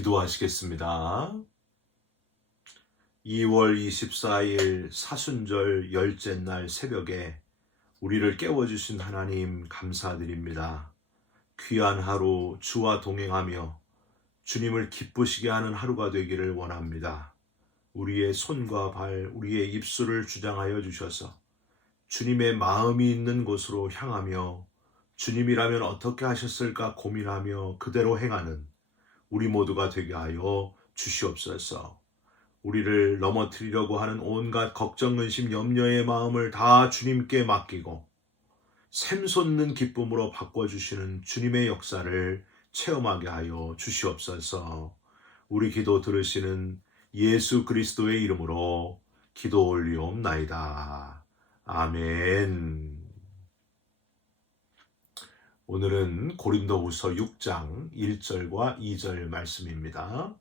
기도하시겠습니다. 2월 24일 사순절 열째 날 새벽에 우리를 깨워주신 하나님 감사드립니다. 귀한 하루 주와 동행하며 주님을 기쁘시게 하는 하루가 되기를 원합니다. 우리의 손과 발, 우리의 입술을 주장하여 주셔서 주님의 마음이 있는 곳으로 향하며 주님이라면 어떻게 하셨을까 고민하며 그대로 행하는 우리 모두가 되게 하여 주시옵소서. 우리를 넘어뜨리려고 하는 온갖 걱정, 근심, 염려의 마음을 다 주님께 맡기고 샘솟는 기쁨으로 바꿔주시는 주님의 역사를 체험하게 하여 주시옵소서. 우리 기도 들으시는 예수 그리스도의 이름으로 기도 올리옵나이다. 아멘. 오늘은 고린도후서 6장 1절과 2절 말씀입니다.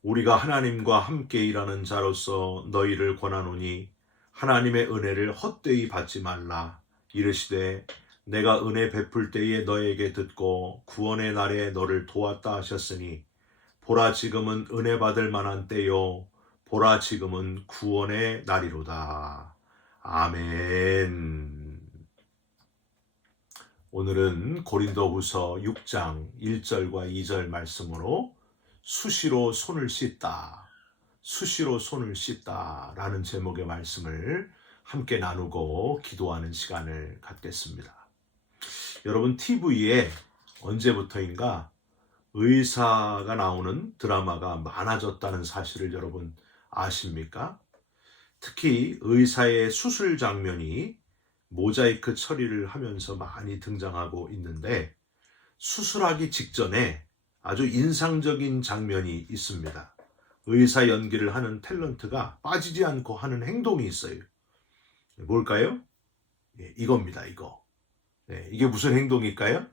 우리가 하나님과 함께 일하는 자로서 너희를 권하노니 하나님의 은혜를 헛되이 받지 말라. 이르시되 내가 은혜 베풀 때에 너에게 듣고 구원의 날에 너를 도왔다 하셨으니 보라 지금은 은혜 받을 만한 때요 보라 지금은 구원의 날이로다. 아멘. 오늘은 고린도후서 6장 1절과 2절 말씀으로 수시로 손을 씻다, 수시로 손을 씻다 라는 제목의 말씀을 함께 나누고 기도하는 시간을 갖겠습니다. 여러분, TV에 언제부터인가 의사가 나오는 드라마가 많아졌다는 사실을 여러분 아십니까? 특히 의사의 수술 장면이 모자이크 처리를 하면서 많이 등장하고 있는데 수술하기 직전에 아주 인상적인 장면이 있습니다. 의사 연기를 하는 탤런트가 빠지지 않고 하는 행동이 있어요. 뭘까요? 이겁니다. 이거. 이게 무슨 행동일까요?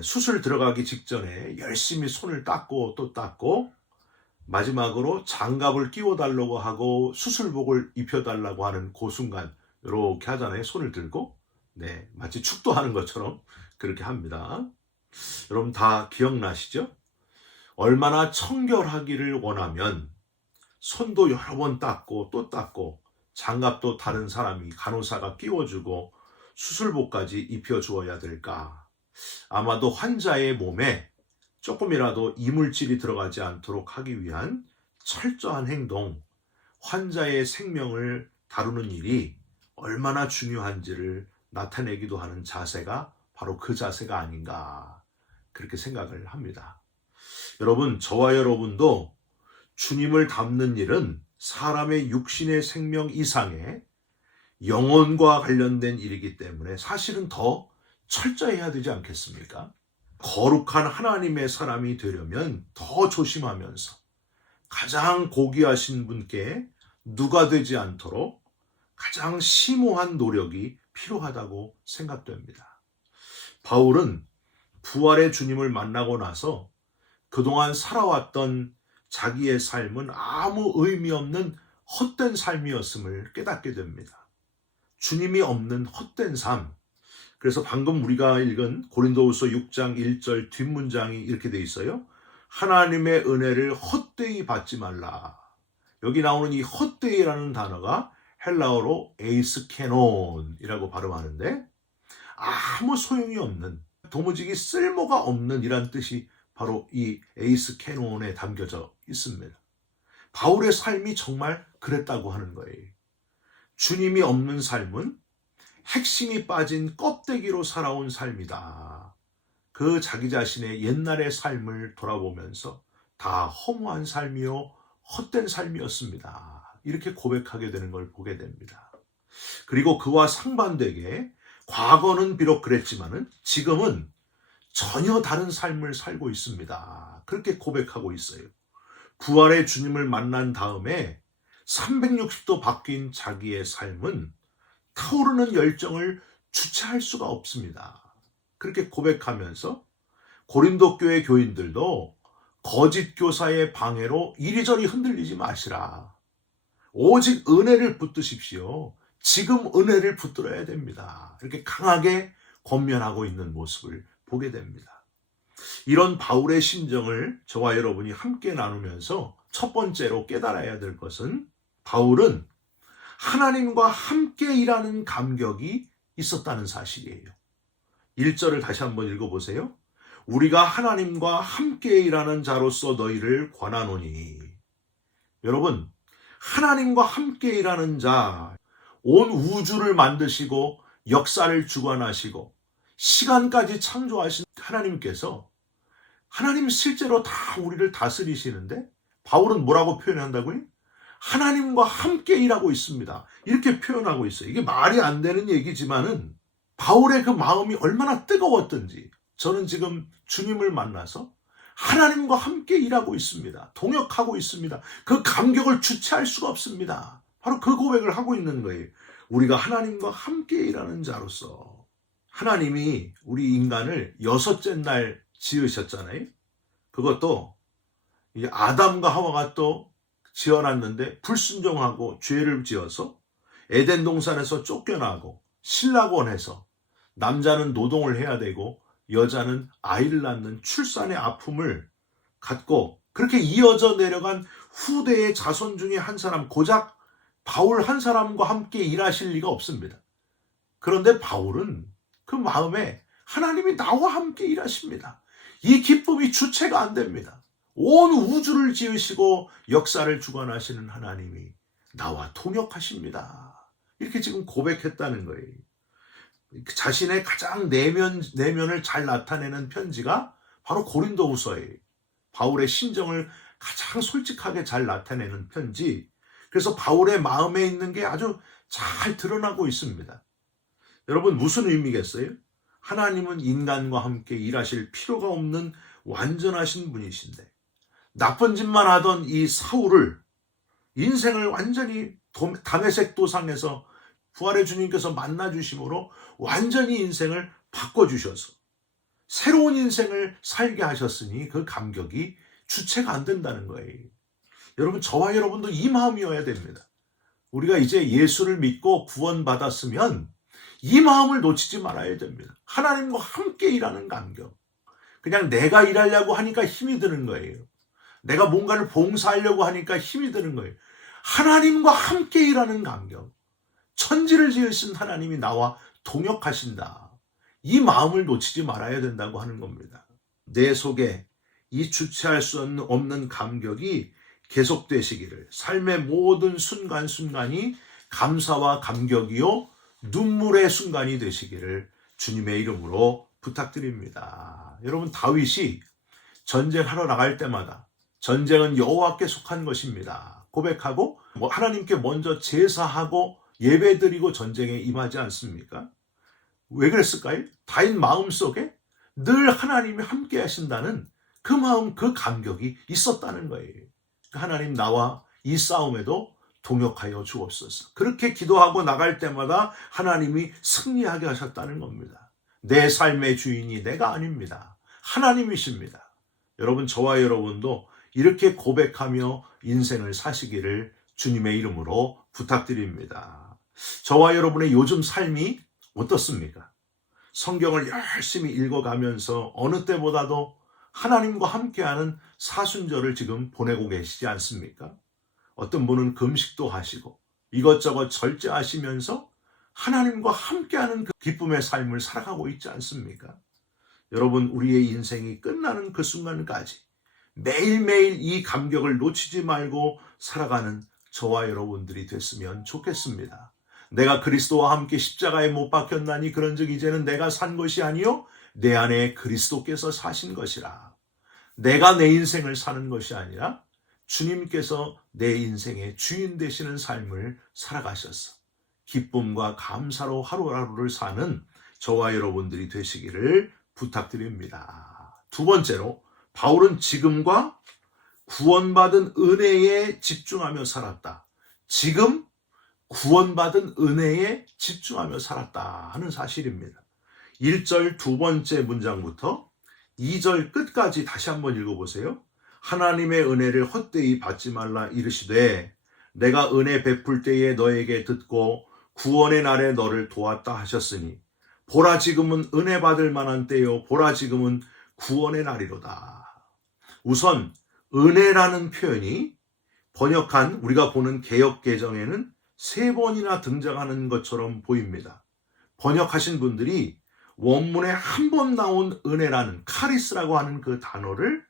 수술 들어가기 직전에 열심히 손을 닦고 또 닦고 마지막으로 장갑을 끼워달라고 하고 수술복을 입혀달라고 하는 그 순간 이렇게 하잖아요. 손을 들고 마치 축도하는 것처럼 그렇게 합니다. 여러분 다 기억나시죠? 얼마나 청결하기를 원하면 손도 여러 번 닦고 또 닦고 장갑도 다른 사람이 간호사가 끼워주고 수술복까지 입혀주어야 될까? 아마도 환자의 몸에 조금이라도 이물질이 들어가지 않도록 하기 위한 철저한 행동, 환자의 생명을 다루는 일이 얼마나 중요한지를 나타내기도 하는 자세가 바로 그 자세가 아닌가 그렇게 생각을 합니다. 여러분, 저와 여러분도 주님을 닮는 일은 사람의 육신의 생명 이상의 영혼과 관련된 일이기 때문에 사실은 더 철저해야 되지 않겠습니까? 거룩한 하나님의 사람이 되려면 더 조심하면서 가장 고귀하신 분께 누가 되지 않도록 가장 심오한 노력이 필요하다고 생각됩니다. 바울은 부활의 주님을 만나고 나서 그동안 살아왔던 자기의 삶은 아무 의미 없는 헛된 삶이었음을 깨닫게 됩니다. 주님이 없는 헛된 삶. 그래서 방금 우리가 읽은 고린도후서 6장 1절 뒷문장이 이렇게 돼 있어요. 하나님의 은혜를 헛되이 받지 말라. 여기 나오는 이 헛되이라는 단어가 헬라어로 에이스케논이라고 발음하는데 아무 소용이 없는, 도무지 쓸모가 없는 이란 뜻이 바로 이 에이스케논에 담겨져 있습니다. 바울의 삶이 정말 그랬다고 하는 거예요. 주님이 없는 삶은 핵심이 빠진 껍데기로 살아온 삶이다. 그 자기 자신의 옛날의 삶을 돌아보면서 다 허무한 삶이요 헛된 삶이었습니다. 이렇게 고백하게 되는 걸 보게 됩니다. 그리고 그와 상반되게 과거는 비록 그랬지만은 지금은 전혀 다른 삶을 살고 있습니다. 그렇게 고백하고 있어요. 부활의 주님을 만난 다음에 360도 바뀐 자기의 삶은 타오르는 열정을 주체할 수가 없습니다. 그렇게 고백하면서 고린도 교회 교인들도 거짓 교사의 방해로 이리저리 흔들리지 마시라. 오직 은혜를 붙드십시오. 지금 은혜를 붙들어야 됩니다. 이렇게 강하게 권면하고 있는 모습을 보게 됩니다. 이런 바울의 심정을 저와 여러분이 함께 나누면서 첫 번째로 깨달아야 될 것은 바울은 하나님과 함께 일하는 감격이 있었다는 사실이에요. 1절을 다시 한번 읽어보세요. 우리가 하나님과 함께 일하는 자로서 너희를 권하노니. 여러분, 하나님과 함께 일하는 자, 온 우주를 만드시고 역사를 주관하시고 시간까지 창조하신 하나님께서 하나님 실제로 다 우리를 다스리시는데 바울은 뭐라고 표현한다고요? 하나님과 함께 일하고 있습니다. 이렇게 표현하고 있어요. 이게 말이 안 되는 얘기지만은 바울의 그 마음이 얼마나 뜨거웠던지 저는 지금 주님을 만나서 하나님과 함께 일하고 있습니다. 동역하고 있습니다. 그 감격을 주체할 수가 없습니다. 바로 그 고백을 하고 있는 거예요. 우리가 하나님과 함께 일하는 자로서 하나님이 우리 인간을 6째 날 지으셨잖아요. 그것도 아담과 하와가 또 지어놨는데 불순종하고 죄를 지어서 에덴 동산에서 쫓겨나고 신락원에서 남자는 노동을 해야 되고 여자는 아이를 낳는 출산의 아픔을 갖고 그렇게 이어져 내려간 후대의 자손 중에 한 사람, 고작 바울 한 사람과 함께 일하실 리가 없습니다. 그런데 바울은 그 마음에 하나님이 나와 함께 일하십니다. 이 기쁨이 주체가 안 됩니다. 온 우주를 지으시고 역사를 주관하시는 하나님이 나와 통역하십니다. 이렇게 지금 고백했다는 거예요. 자신의 가장 내면을 잘 나타내는 편지가 바로 고린도후서예요. 바울의 심정을 가장 솔직하게 잘 나타내는 편지. 그래서 바울의 마음에 있는 게 아주 잘 드러나고 있습니다. 여러분, 무슨 의미겠어요? 하나님은 인간과 함께 일하실 필요가 없는 완전하신 분이신데 나쁜 짓만 하던 이 사울을 인생을 완전히 다메섹 도상에서 부활의 주님께서 만나주심으로 완전히 인생을 바꿔주셔서 새로운 인생을 살게 하셨으니 그 감격이 주체가 안 된다는 거예요. 여러분, 저와 여러분도 이 마음이어야 됩니다. 우리가 이제 예수를 믿고 구원받았으면 이 마음을 놓치지 말아야 됩니다. 하나님과 함께 일하는 감격. 그냥 내가 일하려고 하니까 힘이 드는 거예요. 내가 뭔가를 봉사하려고 하니까 힘이 드는 거예요. 하나님과 함께 일하는 감격. 천지를 지으신 하나님이 나와 동역하신다. 이 마음을 놓치지 말아야 된다고 하는 겁니다. 내 속에 이 주체할 수 없는 감격이 계속되시기를, 삶의 모든 순간순간이 감사와 감격이요 눈물의 순간이 되시기를 주님의 이름으로 부탁드립니다. 여러분, 다윗이 전쟁하러 나갈 때마다 전쟁은 여호와께 속한 것입니다 고백하고 하나님께 먼저 제사하고 예배드리고 전쟁에 임하지 않습니까? 왜 그랬을까요? 다윗 마음속에 늘 하나님이 함께 하신다는 그 마음, 그 감격이 있었다는 거예요. 하나님, 나와 이 싸움에도 동역하여 주옵소서. 그렇게 기도하고 나갈 때마다 하나님이 승리하게 하셨다는 겁니다. 내 삶의 주인이 내가 아닙니다. 하나님이십니다. 여러분, 저와 여러분도 이렇게 고백하며 인생을 사시기를 주님의 이름으로 부탁드립니다. 저와 여러분의 요즘 삶이 어떻습니까? 성경을 열심히 읽어가면서 어느 때보다도 하나님과 함께하는 사순절을 지금 보내고 계시지 않습니까? 어떤 분은 금식도 하시고 이것저것 절제하시면서 하나님과 함께하는 그 기쁨의 삶을 살아가고 있지 않습니까? 여러분, 우리의 인생이 끝나는 그 순간까지 매일매일 이 감격을 놓치지 말고 살아가는 저와 여러분들이 됐으면 좋겠습니다. 내가 그리스도와 함께 십자가에 못 박혔나니 그런즉 이제는 내가 산 것이 아니요 내 안에 그리스도께서 사신 것이라. 내가 내 인생을 사는 것이 아니라 주님께서 내 인생의 주인 되시는 삶을 살아가셔서 기쁨과 감사로 하루하루를 사는 저와 여러분들이 되시기를 부탁드립니다. 두 번째로, 바울은 지금과 구원받은 은혜에 집중하며 살았다. 지금 구원받은 은혜에 집중하며 살았다 하는 사실입니다. 1절 두 번째 문장부터 2절 끝까지 다시 한번 읽어보세요. 하나님의 은혜를 헛되이 받지 말라 이르시되 내가 은혜 베풀 때에 너에게 듣고 구원의 날에 너를 도왔다 하셨으니 보라 지금은 은혜 받을 만한 때요 보라 지금은 구원의 날이로다. 우선 은혜라는 표현이 번역한 우리가 보는 개역개정에는 3번이나 등장하는 것처럼 보입니다. 번역하신 분들이 원문에 한 번 나온 은혜라는 카리스라고 하는 그 단어를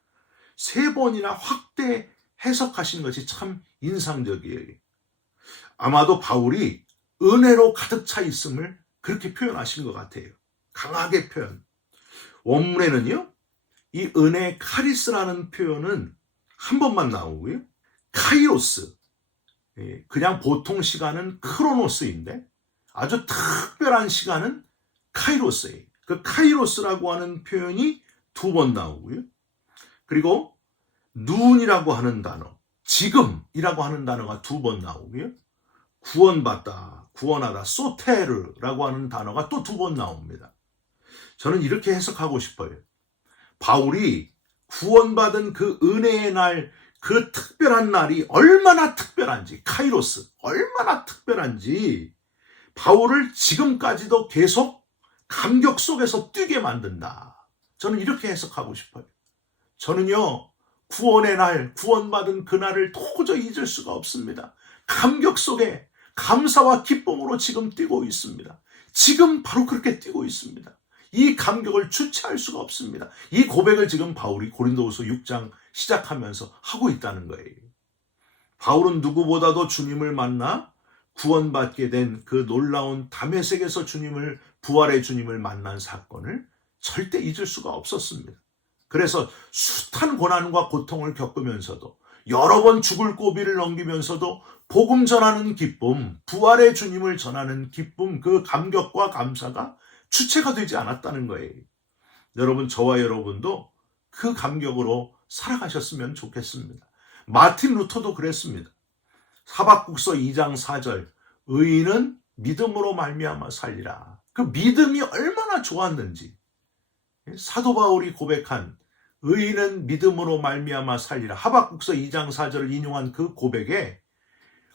3번이나 확대 해석하신 것이 참 인상적이에요. 아마도 바울이 은혜로 가득 차 있음을 그렇게 표현하신 것 같아요. 강하게 표현. 원문에는요, 이 은혜 카리스라는 표현은 한 번만 나오고요. 카이로스, 그냥 보통 시간은 크로노스인데 아주 특별한 시간은 카이로스예요. 그 카이로스라고 하는 표현이 2번 나오고요. 그리고 눈이라고 하는 단어, 지금이라고 하는 단어가 2번 나오고요. 구원받다, 구원하다, 소테르라고 하는 단어가 또 2번 나옵니다. 저는 이렇게 해석하고 싶어요. 바울이 구원받은 그 은혜의 날, 그 특별한 날이 얼마나 특별한지, 카이로스, 얼마나 특별한지 바울을 지금까지도 계속 감격 속에서 뛰게 만든다. 저는 이렇게 해석하고 싶어요. 저는요, 구원의 날, 구원받은 그날을 도저히 잊을 수가 없습니다. 감격 속에 감사와 기쁨으로 지금 뛰고 있습니다. 지금 바로 그렇게 뛰고 있습니다. 이 감격을 주체할 수가 없습니다. 이 고백을 지금 바울이 고린도후서 6장 시작하면서 하고 있다는 거예요. 바울은 누구보다도 주님을 만나 구원받게 된 그 놀라운 다메섹에서 부활의 주님을 만난 사건을 절대 잊을 수가 없었습니다. 그래서 숱한 고난과 고통을 겪으면서도 여러 번 죽을 고비를 넘기면서도 복음 전하는 기쁨, 부활의 주님을 전하는 기쁨, 그 감격과 감사가 주체가 되지 않았다는 거예요. 여러분, 저와 여러분도 그 감격으로 살아가셨으면 좋겠습니다. 마틴 루터도 그랬습니다. 하박국서 2장 4절, 의인은 믿음으로 말미암아 살리라. 그 믿음이 얼마나 좋았는지 사도 바울이 고백한 의인은 믿음으로 말미암아 살리라, 하박국서 2장 4절을 인용한 그 고백에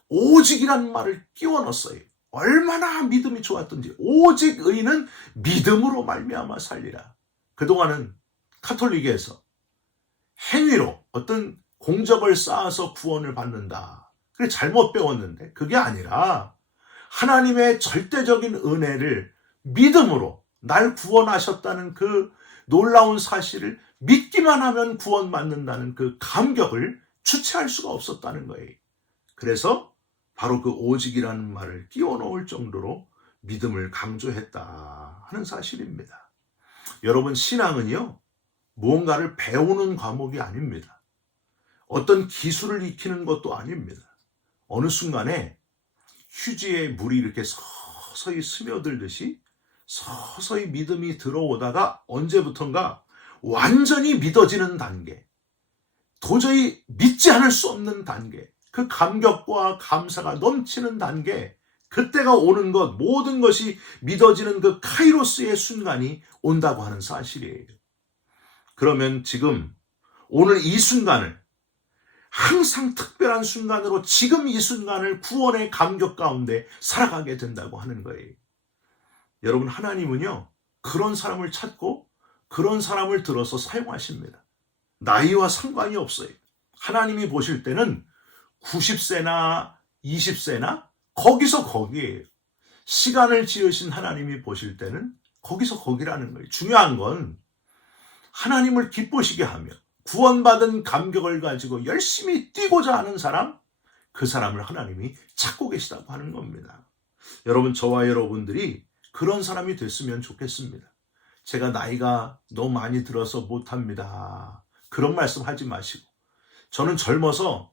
오직이란 말을 끼워 넣었어요. 얼마나 믿음이 좋았던지. 오직 의인은 믿음으로 말미암아 살리라. 그동안은 카톨릭에서 행위로 어떤 공적을 쌓아서 구원을 받는다, 그게 잘못 배웠는데, 그게 아니라 하나님의 절대적인 은혜를 믿음으로 날 구원하셨다는 그 놀라운 사실을 믿기만 하면 구원받는다는 그 감격을 주체할 수가 없었다는 거예요. 그래서 바로 그 오직이라는 말을 끼워 넣을 정도로 믿음을 강조했다 하는 사실입니다. 여러분, 신앙은요, 무언가를 배우는 과목이 아닙니다. 어떤 기술을 익히는 것도 아닙니다. 어느 순간에 휴지에 물이 이렇게 서서히 스며들듯이 서서히 믿음이 들어오다가 언제부턴가 완전히 믿어지는 단계, 도저히 믿지 않을 수 없는 단계, 그 감격과 감사가 넘치는 단계, 그때가 오는 것, 모든 것이 믿어지는 그 카이로스의 순간이 온다고 하는 사실이에요. 그러면 지금 오늘 이 순간을 항상 특별한 순간으로 지금 이 순간을 구원의 감격 가운데 살아가게 된다고 하는 거예요. 여러분, 하나님은요, 그런 사람을 찾고 그런 사람을 들어서 사용하십니다. 나이와 상관이 없어요. 하나님이 보실 때는 90세나 20세나 거기서 거기에요. 시간을 지으신 하나님이 보실 때는 거기서 거기라는 거예요. 중요한 건 하나님을 기쁘시게 하며 구원받은 감격을 가지고 열심히 뛰고자 하는 사람, 그 사람을 하나님이 찾고 계시다고 하는 겁니다. 여러분, 저와 여러분들이 그런 사람이 됐으면 좋겠습니다. 제가 나이가 너무 많이 들어서 못합니다, 그런 말씀 하지 마시고, 저는 젊어서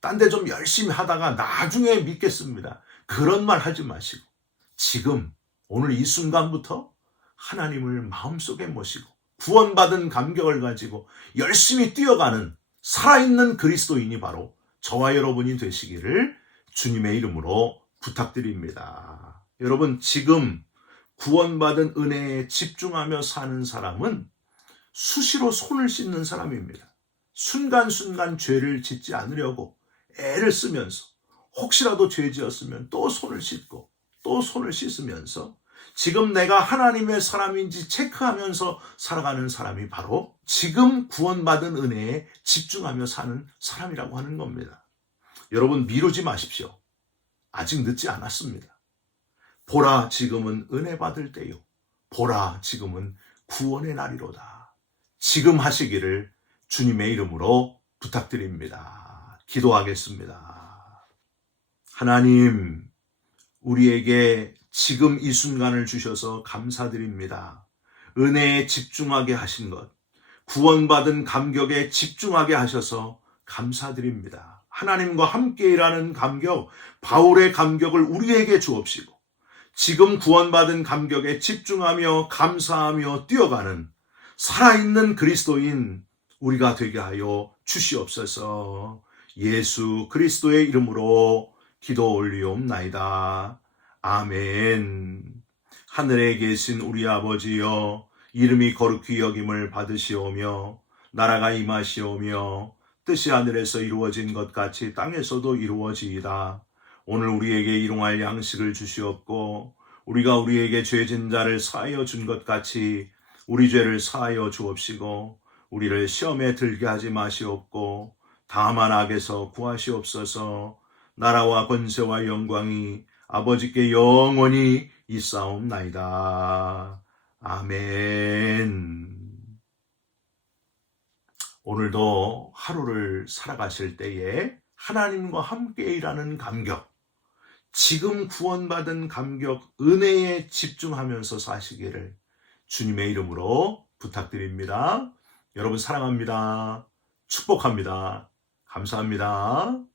딴 데 좀 열심히 하다가 나중에 믿겠습니다, 그런 말 하지 마시고, 지금 오늘 이 순간부터 하나님을 마음속에 모시고 구원받은 감격을 가지고 열심히 뛰어가는 살아있는 그리스도인이 바로 저와 여러분이 되시기를 주님의 이름으로 부탁드립니다. 여러분, 지금 구원받은 은혜에 집중하며 사는 사람은 수시로 손을 씻는 사람입니다. 순간순간 죄를 짓지 않으려고 애를 쓰면서, 혹시라도 죄 지었으면 또 손을 씻고 또 손을 씻으면서 지금 내가 하나님의 사람인지 체크하면서 살아가는 사람이 바로 지금 구원받은 은혜에 집중하며 사는 사람이라고 하는 겁니다. 여러분, 미루지 마십시오. 아직 늦지 않았습니다. 보라, 지금은 은혜 받을 때요. 보라, 지금은 구원의 날이로다. 지금 하시기를 주님의 이름으로 부탁드립니다. 기도하겠습니다. 하나님, 우리에게 지금 이 순간을 주셔서 감사드립니다. 은혜에 집중하게 하신 것, 구원받은 감격에 집중하게 하셔서 감사드립니다. 하나님과 함께 일하는 감격, 바울의 감격을 우리에게 주옵시고 지금 구원받은 감격에 집중하며 감사하며 뛰어가는 살아있는 그리스도인 우리가 되게 하여 주시옵소서. 예수 그리스도의 이름으로 기도 올리옵나이다. 아멘. 하늘에 계신 우리 아버지여, 이름이 거룩히 여김을 받으시오며 나라가 임하시오며 뜻이 하늘에서 이루어진 것 같이 땅에서도 이루어지이다. 오늘 우리에게 일용할 양식을 주시옵고 우리가 우리에게 죄진 자를 사하여 준 것 같이 우리 죄를 사하여 주옵시고 우리를 시험에 들게 하지 마시옵고 다만 악에서 구하시옵소서. 나라와 권세와 영광이 아버지께 영원히 있사옵나이다. 아멘. 오늘도 하루를 살아가실 때에 하나님과 함께 일하는 감격, 지금 구원받은 감격, 은혜에 집중하면서 사시기를 주님의 이름으로 부탁드립니다. 여러분 사랑합니다. 축복합니다. 감사합니다.